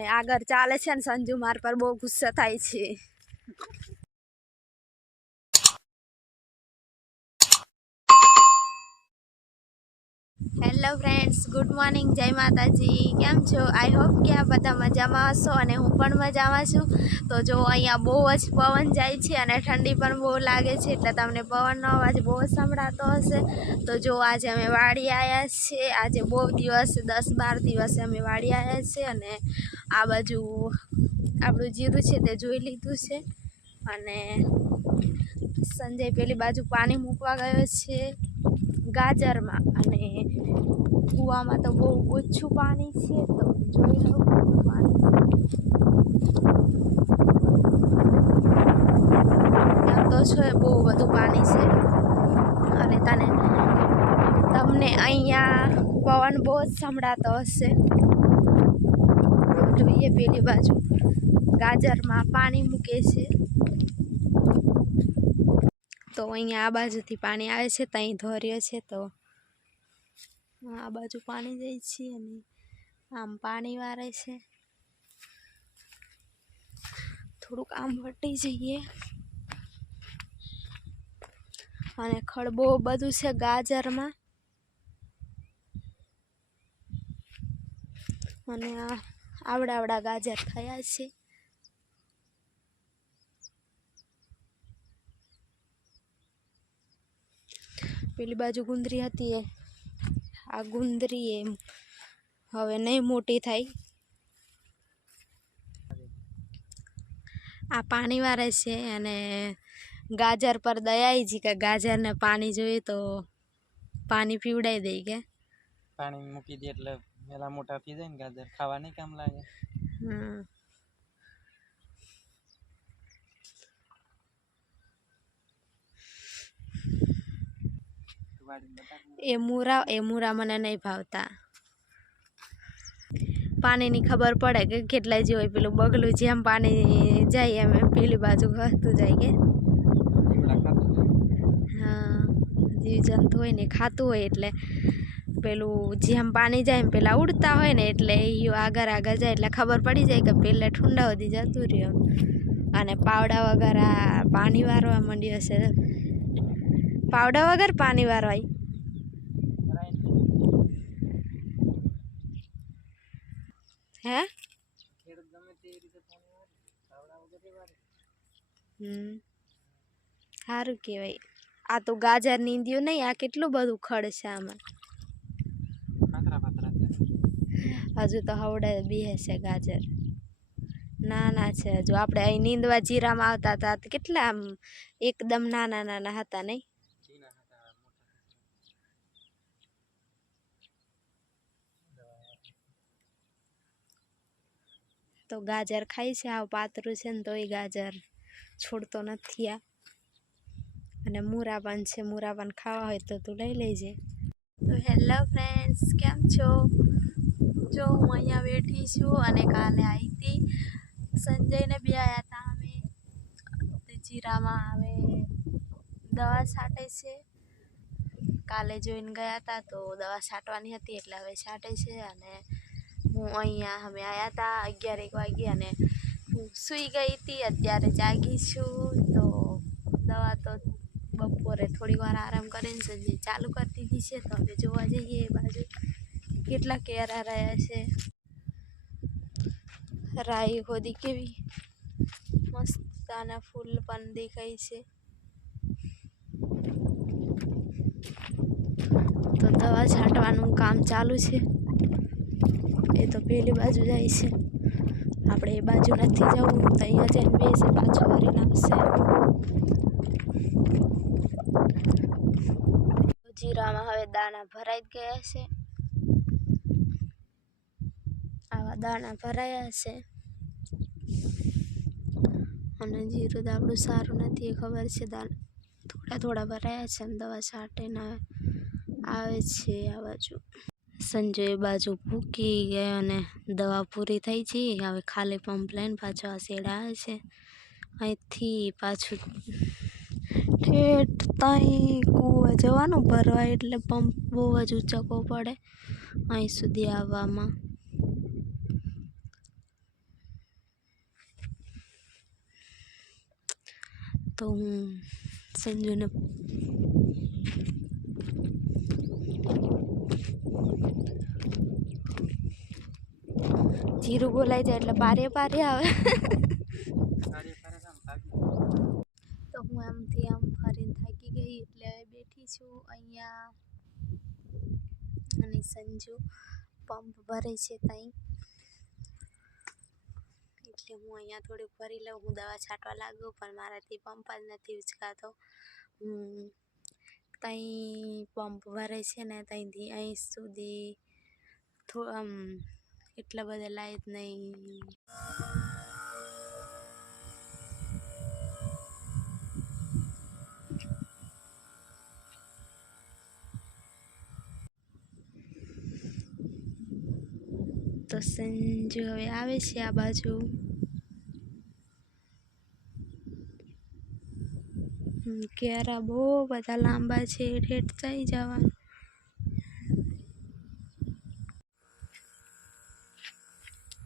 અને આગળ ચાલે છે ને સંજુ માર પર બહુ ગુસ્સો થાય છે. હેલો ફ્રેન્ડ્સ, ગુડ મોર્નિંગ, જય માતાજી. કેમ છો? આઈ હોપ કે આ બધા મજામાં હશો અને હું પણ મજામાં છું. તો જો અહીંયા બહુ જ પવન જાય છે અને ઠંડી પણ બહુ લાગે છે, એટલે તમને પવનનો અવાજ બહુ સંભળાતો હશે. તો જો આજે અમે વાડી આવ્યા છીએ. આજે બહુ દિવસ 10-12 દિવસે અમે વાડી આવ્યા છીએ અને આ બાજુ આપણું જીરું છે તે જોઈ લીધું છે. અને સંજય પેલી બાજુ પાણી મૂકવા ગયો છે ગાજરમાં, અને કૂવામાં તો બહુ ઓછું પાણી છે. તો જોઈ લો પાણી એમ તો છે, બહુ વધુ પાણી છે. અને તમને અહીંયા પવન બહુ જ સંભળાતો હશે. તો જોઈએ પેલી બાજુ ગાજરમાં પાણી મૂકે છે. તો અહીંયા આ બાજુથી પાણી આવે છે, ત્યાં ધોર્યો છે. તો આ બાજુ પાણી જાય છે અને આમ પાણી વારે છે. થોડુંક આમ વટી જઈએ. અને ખડ બહુ બધું છે ગાજરમાં. અને આ આવડા ગાજર થયા છે. પેલી બાજુ ગુંદરી હતી, આ ગુંદરી એમ હવે નહીં મોટી થાય. આ પાણી વારે છે અને ગાજર પર દયાઈ જી કે ગાજરને પાણી જોઈએ તો પાણી પીવડાવી દઈ કે પાણી મૂકી દે એટલે વેલા મોટા થઈ જાય ને ગાજર ખાવાની કામ લાગે. એ મૂરા મને નહીં ભાવતા. પાણીની ખબર પડે કે કેટલા જે હોય, પેલું બગલું જેમ પાણી જાય એમ પેલી બાજુ ખસતું જાય કે હા, જીવજંતુ હોય ને ખાતું હોય એટલે પેલું જેમ પાણી જાય એમ પેલા ઉડતા હોય ને, એટલે એ આગળ જાય એટલે ખબર પડી જાય કે પેલા ઠુંડા સુધી જતું રહ્યું. અને પાવડા વગર આ પાણી વારવા માંડ્યો છે. પાવડા વગર પાણી વારવાય હે? સારું કહેવાય. આ તો ગાજર નીંદ્યું નહીં, આ કેટલું બધું ખડ છે આમાં. હજુ તો હવડે બેસે છે ગાજર, નાના છે હજુ. આપણે અહીં નીંદવા જીરામાં આવતા હતા કેટલા આમ એકદમ નાના હતા નહીં? તો ગાજર ખાય છે, આવ પાતળું છે ને તોય ગાજર છોડતો નથી આ. અને મૂરા પણ છે, મૂરા પણ ખાવા હોય તો તું લઈ લેજે. તો હેલો ફ્રેન્ડ્સ, કેમ છો? જો હું અહીંયા બેઠી છું અને કાલે આવી હતી સંજયને બી આવ્યા હતા અમે. જીરામાં હવે દવા છાંટે છે. કાલે જોઈને ગયા હતા તો દવા છાંટવાની હતી એટલે હવે છાંટે છે. અને હું અહીંયા અમે આવ્યા હતા 11 વાગે અને હું સૂઈ ગઈ હતી. અત્યારે જાગી છું. તો દવા તો બપોરે થોડી વાર આરામ કરીને સંજય ચાલુ કરી દીધી છે. તો હવે જોવા જઈએ એ બાજુ કેટલા કેરા રહ્યા છે. રાઈ હોદી કેવી મસ્ત આના ફૂલ પણ દેખાય છે. તો દવા છાંટવાનું કામ ચાલુ છે. એ તો પેલી બાજુ જાય છે, આપણે એ બાજુ નથી જવું. તો અહીંયા જઈને બેસે પાછું વળી નાખશે. જીરામાં હવે દાણા ભરાઈ ગયા છે. આવા દાણા ભરાયા છે. અને જીરું તો આપણું સારું નથી એ ખબર છે. દાણા થોડા ભરાયા છે અને દવા છાંટીને આવે છે આ બાજુ. સંજય બાજુ ભૂકી ગયા અને દવા પૂરી થઈ છે. હવે ખાલી પંપ લઈને પાછો આ શેડા આવે છે. અહીંથી પાછું ઠેઠ ત્યાં કૂવા જવાનું ભરવા, એટલે પંપ બહુ જ ઊંચકો પડે અહીં સુધી આવવામાં. તો હું સંજુને જીરું બોલાઈ જાય એટલે બારે બારે આવે. તો હું આમથી આમ ફરીને થાકી ગઈ એટલે હવે બેઠી છું અહીંયા. અને સંજુ પંપ ભરે છે ત્યાં, એટલે હું અહીંયા થોડીક ભરી લઉં. હું દવા છાંટવા લાગું પણ મારાથી પંપ જ નથી ઉચકાતો. ત્યાં પંપ ભરે છે ને ત્યાંથી અહીં સુધી આમ એટલા બધા લાય જ નહીં. તો સંજુ હવે આવે છે આ બાજુ. કેરા બહુ બધા લાંબા છે, ઠેઠ થઈ જવાનું.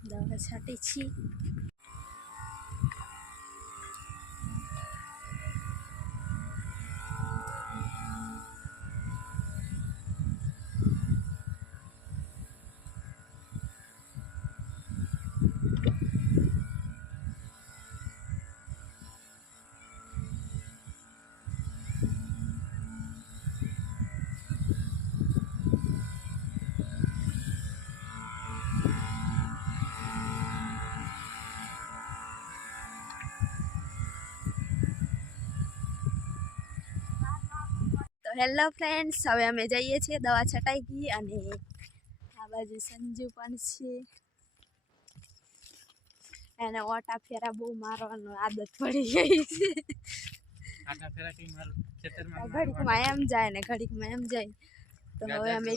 દવા છાંટી છીએ. હેલો ફ્રેન્ડ્સ, હવે અમે જઈએ છીએ. દવા છટાઈ ગઈ અને આ બાજુ સંજુ પણ છે. એને ઓટા ફેરા બહુ મારવાનો આદત પડી ગઈ છે. ઘડીકમાં એમ જાય ને ઘડીકમાં એમ જાય. તો હવે અમે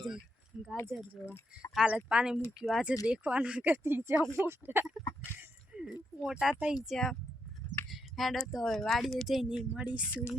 ગાજર જોવા કાલે જ પાણી મૂક્યું, આજે દેખવાનું કરતી જાઉં મોટા થઈ જાવ. હેડો તો હવે વાડીએ જઈને મળીશું.